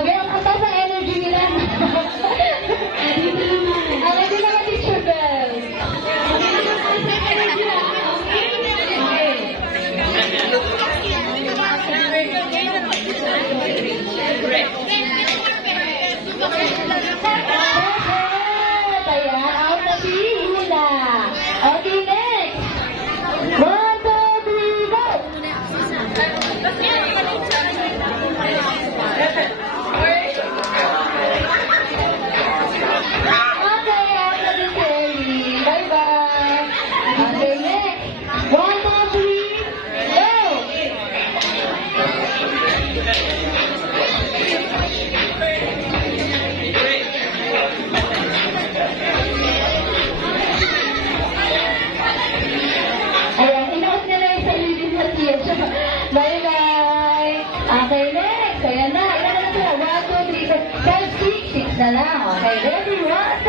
Grabe, ang taas ang energy nila. Dito naman, Teacher Bell. Okay, next. 1, 2, 3, go! Okay, after the Kelly. Bye-bye. Okay, next. 1, 2, 3, go! Bye-bye! Okay, next. Ayan na. Ilan na sila? 1, 2, 3, 4, 5, 6. 6 na lang. Okay, ready? 1,